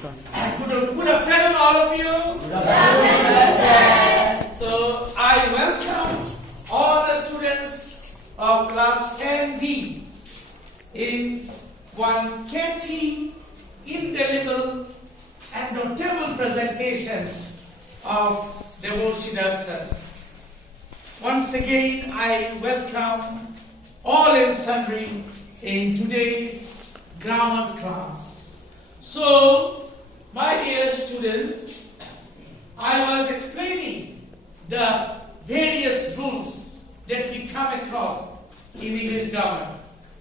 Good afternoon, all of you. Good afternoon, so I welcome all the students of class 10B in one catchy, indelible, and notable presentation of Debarshi sir. Once again, I welcome all and sundry in today's grammar class. So, my dear students, I was explaining the various rules that we come across in English grammar,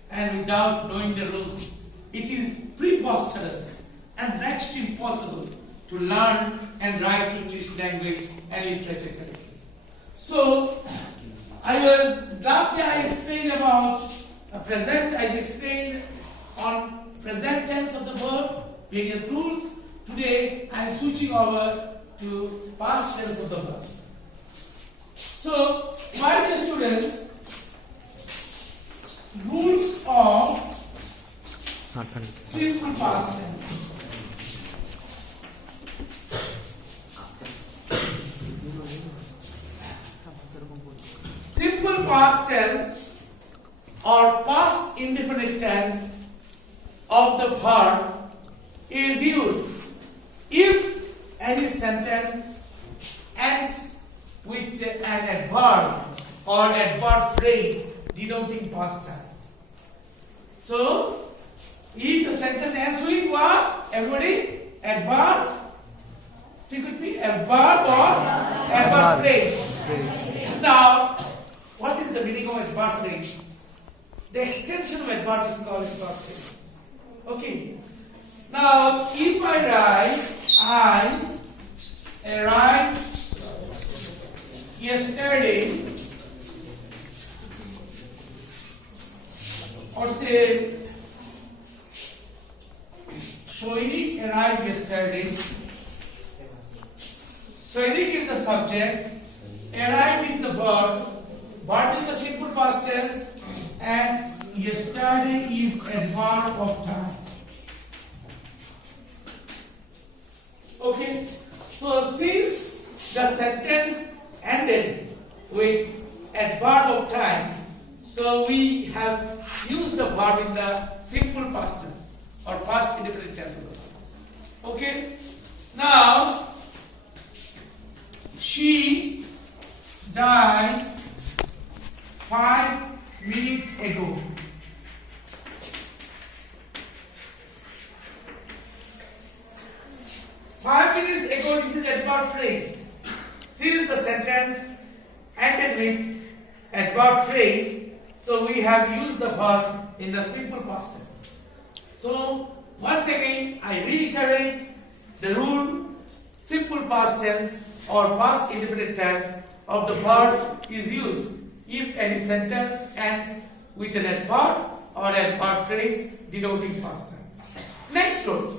and without knowing the rules, it is preposterous and next to impossible to learn and write English language and literature correctly. So, last day I explained about I explained on present tense of the verb, various rules. Today I am switching over to past tense of the verb. So, my dear students, rules of simple past tense. Simple past tense or past indefinite tense of the verb is used if any sentence ends with an adverb or adverb phrase denoting past time. So, if a sentence ends with what? Everybody? Adverb? Speak with me. Adverb or adverb phrase? Now, what is the meaning of adverb phrase? The extension of adverb is called adverb phrase. Okay. Now, if I arrived yesterday, or say, Soinik arrived yesterday. Soinik is the subject, arrived is the verb, verb is the simple past tense, and yesterday is adverb of time. Okay, so since the sentence ended with adverb of time, so we have used the verb in the simple past tense or past indefinite tense of the verb. Okay, now she died 5 minutes ago. This is adverb phrase. Since the sentence ended with adverb phrase, so we have used the verb in the simple past tense. So, once again, I reiterate the rule: simple past tense or past indefinite tense of the verb is used if any sentence ends with an adverb or adverb phrase denoting past tense. Next rule.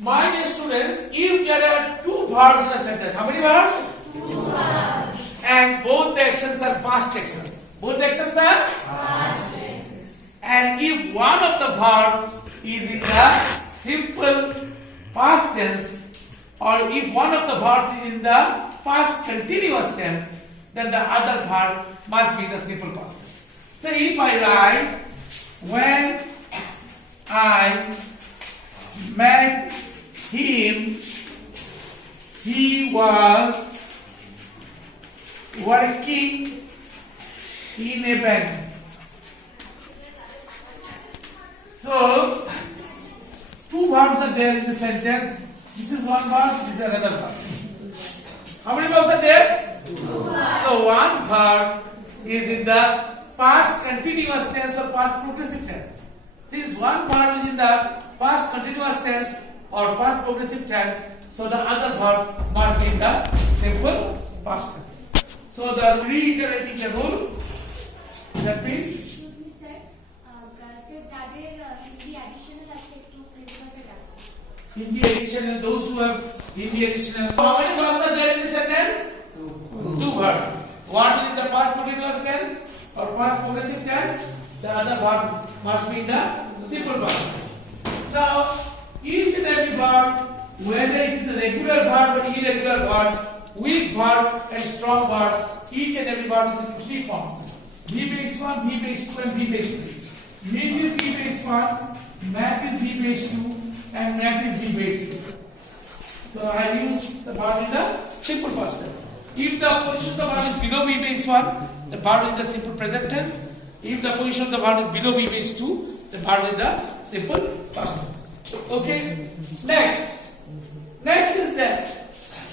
My dear students, if there are two verbs in a sentence, how many verbs? Two verbs. And both the actions are past actions. Both the actions are? Past actions. And if one of the verbs is in the simple past tense, or if one of the verbs is in the past continuous tense, then the other verb must be the simple past tense. So if I write, when I met him, he was working in a bank. So, two verbs are there in the sentence. This is one verb, this is another verb. How many verbs are there? Two verbs. So, one verb is in the past continuous tense or past progressive tense. Since one verb is in the past continuous tense or past progressive tense, so the other verb must be in the simple past tense. So the reiterating the rule, that means excuse me sir, যাদের Hindi additional আছে একটু principal আছে Hindi additional, those who have Hindi additional. How many verbs are there in the sentence? Two verbs. One is in the past continuous tense or past progressive tense. The other verb must be in the simple verb. Now, each and any verb, whether it is a regular verb or irregular verb, weak verb and strong verb, each and every verb is in three forms: V base 1, V base 2, and V base 3. Meat is V base 1, mat is V base 2, and mat is V base 3. So I use the verb in the simple past tense. If the position of the verb is below V base 1, the verb is the simple present tense. If the position of the verb is below V base 2, the verb is the simple past tense. Okay? Next is that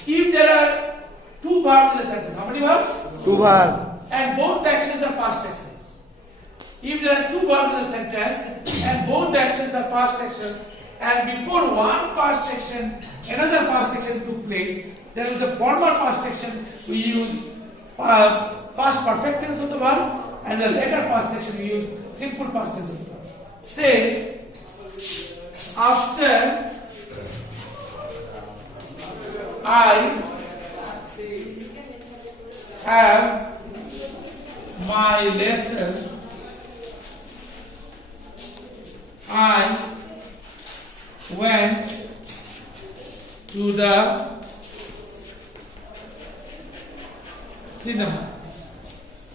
if there are two verbs in the sentence, how many verbs? Two verbs. And both the actions are past actions. If there are two verbs in the sentence and both the actions are past actions, and before one past action, another past action took place, then in the former past action we use past perfect tense of the verb, and the later past action we use simple past tense of the verb. Say, after I have my lessons, I went to the cinema.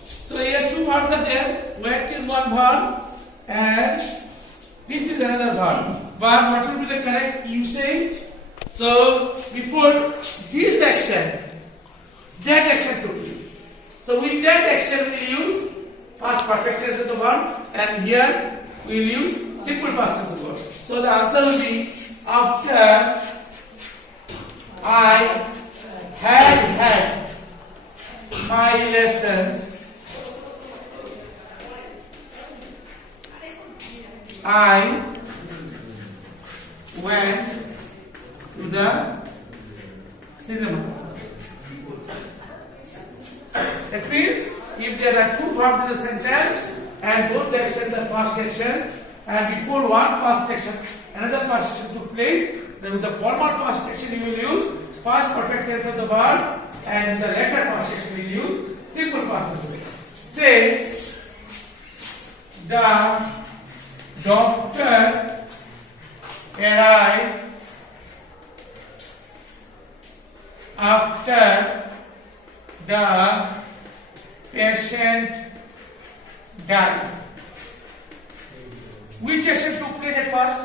So here two verbs are there. Went is one verb and this is another verb. But what will be the correct usage? So before this action, that action took place. So with that action we will use past perfect tense of the verb, and here we will use simple past tense of the verb. So the answer will be, after I had my lessons, I went to the cinema. That means if there are two verbs in the sentence and both the actions are past actions, and before one past action another past action took place, then with the former past action you will use past perfect tense of the verb, and the later past action you will use simple past tense. Say, the doctor arrived after the patient died. Which action took place at first?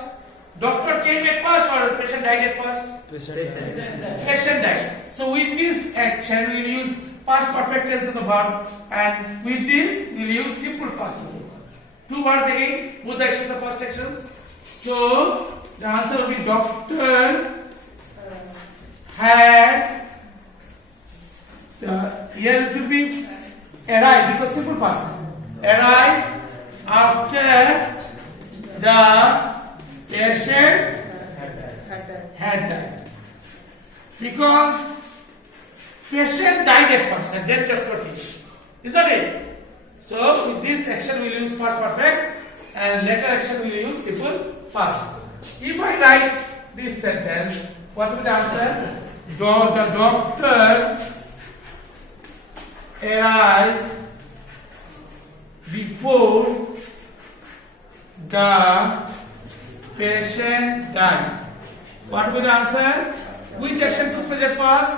Doctor came at first or patient died at first? Patient died. So with this action we will use past perfect tense of the verb, and with this we will use simple past tense of the verb. Two words again, both the actions are past actions. So the answer will be, doctor had, here it will be arrived because simple past. Arrived after the patient had died. Because patient died at first and then doctor came. Is that it? So with this action we will use past perfect, and later action we will use simple past. If I write this sentence, what will be the answer? The doctor arrived before the patient died. What will be the answer? Which action took place at first?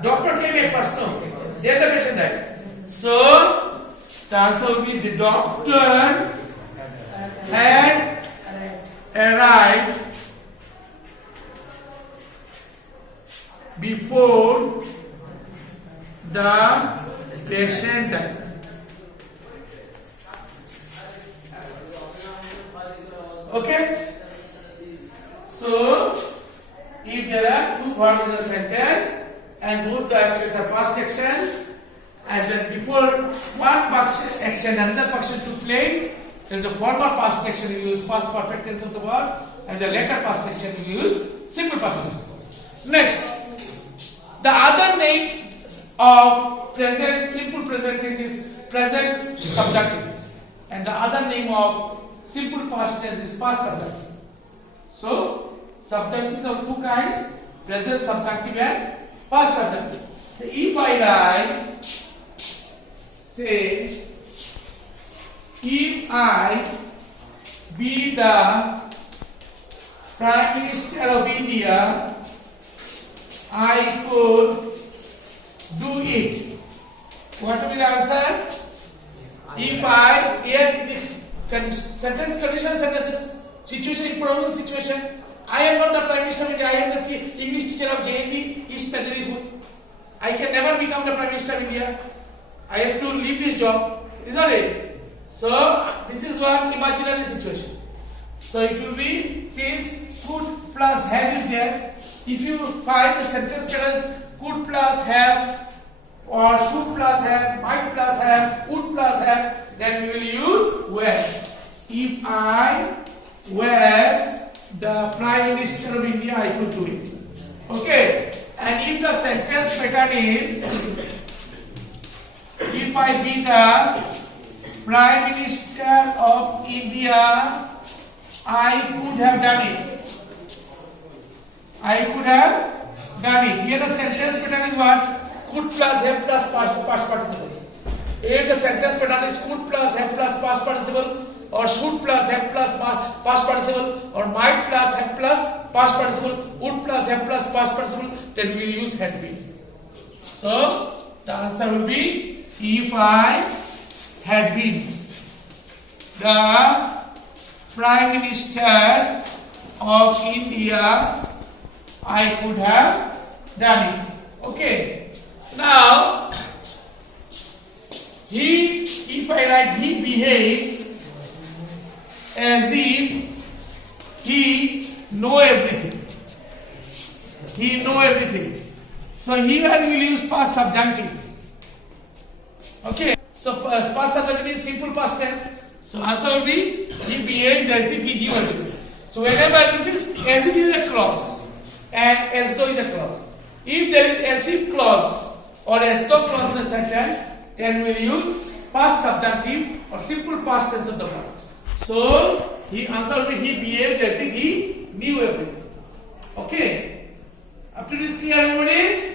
Doctor came at first, no? Then the patient died. So the answer will be, the doctor had arrived before the patient died. Okay? So, if there are two verbs in a sentence and both the actions are past actions, and then before one past action another action took place, then the former past action you use past perfect tense of the verb, and the later past action you use simple past tense of the verb. Next, the other name of present simple present tense is present subjunctive, and the other name of simple past tense is past subjunctive. So subjunctives of two kinds: present subjunctive and past subjunctive. So if I write, say, if I be the Prime Minister of India, I could do it. What will be the answer? If I here sentence conditional sentences situation problem situation. I am not the Prime Minister of India. I am the English teacher of JNV East Medalipur. I can never become the Prime Minister of India. I have to leave this job, isn't it? So this is one imaginary situation. So it will be since could plus have is there. If you find the sentence cadence could plus have or should plus have, might plus have, would plus have, then we will use were. If I were the Prime Minister of India, I could do it. Okay. And if the sentence pattern is, if I be the Prime Minister of India, I could have done it. I could have done it. Here the sentence pattern is what? Could plus have plus past participle. Here the sentence pattern is could plus have plus past participle, or should plus have plus past participle, or might plus have plus past participle, would plus have plus past participle, then we will use had been. So the answer will be if I had been the Prime Minister of India, I could have done it. Okay. Now if I write he behaves as if he know everything. He know everything. So here we will use past subjunctive. Okay. So past subjunctive is simple past tense. So answer will be he behaves as if he knew everything. So whenever this is as if is a clause and as though is a clause. If there is as if clause or as though clause in a sentence, then we will use past subjunctive or simple past tense of the verb. So he answer will be he behaved as if he knew everything. Okay. Up to this clear, everybody?